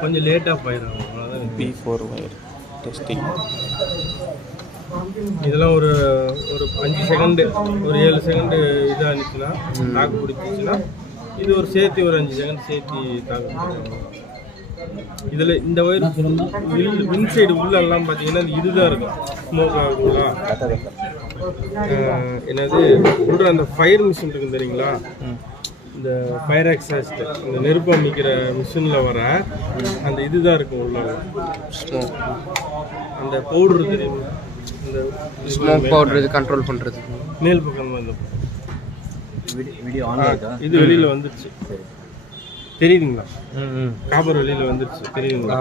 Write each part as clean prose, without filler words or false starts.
கொஞ்சம் லேட்டாக போயிடும். அவ்வளோதான். P4 wire testing. இதெல்லாம் ஒரு 5 செகண்டு, ஒரு 7 செகண்டு இதாக இருந்துச்சுன்னா, தாக்கு பிடிச்சிச்சுன்னா, இது ஒரு சேர்த்து ஒரு 5 செகண்ட் சேர்த்து தாக்கு. இதில் இந்த ஒயர் வின் சைடு உள்ளெல்லாம் பார்த்தீங்கன்னா இதுதான் இருக்கும், ஸ்மோக் ஆகுங்களா. என்னது உள்ள அந்த ஃபயர் மிஷின் இருக்கும் தெரியுங்களா, இந்த ஃபயர் எக்ஸாஸ்ட், இந்த நெருப்பு அமைக்கிற மிஷினில் வர அந்த இதுதான் இருக்கும் உள்ள ஸ்மோக். அந்த பவுடர் தெரியும், இந்த ஸ்மோக் பவுடர் இது கண்ட்ரோல் பண்ணுறது. மேல் பக்கம் வந்து வீடியோ ஆன் ஆகுதா? இது வெளியில் வந்துடுச்சு தெரியுதுங்களா, காப்பர் வெளியில் வந்துடுச்சு தெரியுதுங்களா.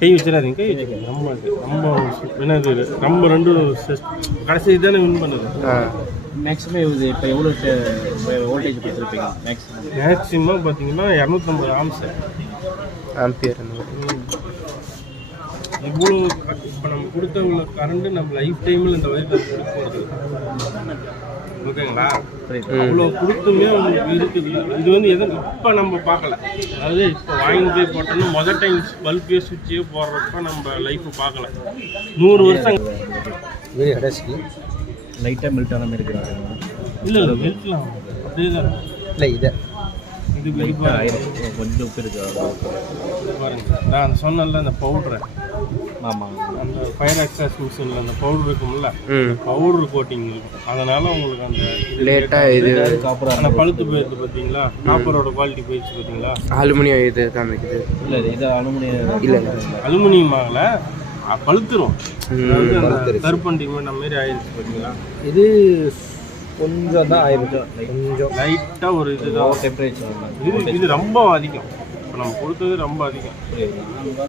கை வச்சிடாதீங்க, கை வச்சுக்கோங்க. நம்ம என்னது நம்ம ரெண்டு கடைசி தானே வின் பண்ணுது. மேக்ஸிமம் இது இப்போ எவ்வளோ வோல்டேஜ் கொடுத்துருப்பீங்க? மேக்ஸிமம் பார்த்தீங்கன்னா 250 ஆம்பியர். இவ்வளோ இப்போ நம்ம கொடுத்த உள்ள கரண்ட்டு நம்ம லைஃப் டைமில் இந்த வயதில் கொடுக்க ஓகேங்களா. அவ்வளோ கொடுத்துமே உங்களுக்கு இருக்குது. இது வந்து எதுவும் இப்போ நம்ம பார்க்கல, அதாவது இப்போ வாங்கி போய் போட்டோம்னா முதல் டைம் பல்பே சுவிட்சே போடுறப்ப நம்ம லைஃப்பை பார்க்கல. 100 வருஷம் லைட்டாக மெல்ட் ஆன மாதிரி இருக்கிறாங்க. இல்லை மெல்ட்லாம் அப்படியே தான் இல்லை இதை இது கொஞ்சம் உப்பு இருக்கு பாருங்க. நான் சொன்னேன்ல அந்த பவுடரை, ஆமாம், அந்த ஃபயர் எக்ஸாஸ்ட் மிஷினில் அந்த பவுடர் இருக்கும்ல, பவுடர் கோட்டிங் இருக்கும். அதனால உங்களுக்கு அந்த லேட்டாக இது காப்பர் அந்த பழுத்து போயிடுது பார்த்தீங்களா, காப்பரோட குவாலிட்டி போயிடுச்சு பார்த்தீங்களா. அலுமினியம் இது காமிக்குது. இல்லை இது அலுமினியம் இல்லை அலுமினியம் ஆகலை, பழுத்துரும். கருப்பண்டிங் நம்ம மாரி ஆயிடுச்சு பார்த்தீங்களா. இது கொஞ்சம் தான் ஆயிடுச்சு, கொஞ்சம் லைட்டாக ஒரு இதுதான் டெம்பரேச்சர். இது ரொம்ப அதிகம். இப்போ நம்ம கொடுத்தது ரொம்ப அதிகம்.